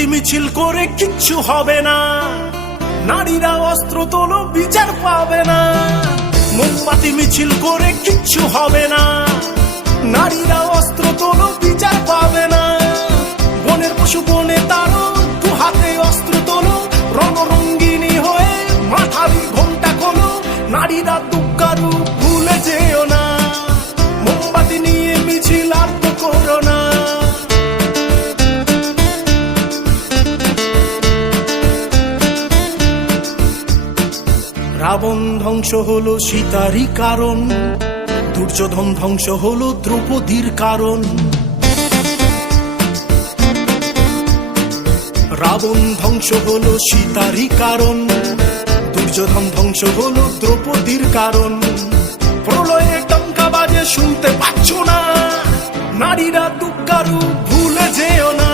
মোমবাতি মিছিল করে কিচ্ছু হবে না, নারীরা অস্ত্র তোলো বিচার পাবে না। মোমবাতি মিছিল করে কিচ্ছু হবে না, নারীরা অস্ত্র তোলো বিচার পাবে না। বনের পশু বনে তারো, দু হাতে অস্ত্র তোলো, রঙরঙ্গিনী হয়ে মাথারি ঘোমটা খোলো। নারীরা দুঃখারু ভুলে যেও না, মোমবাতি নিয়ে মিছিল আর তো করো না। রাবণ ধ্বংস হলো সীতারই কারণ, দুর্যোধন ধ্বংস হলো দ্রৌপদীর কারণ। রাবণ ধ্বংস হলো সীতারই কারণ, দুর্যোধন ধ্বংস হলো দ্রৌপদীর কারণ। প্রলয়ে টঙ্কা বাজে শুনতে পাচ্ছ না, নারীরা দুঃখারু ভুলে যেও না।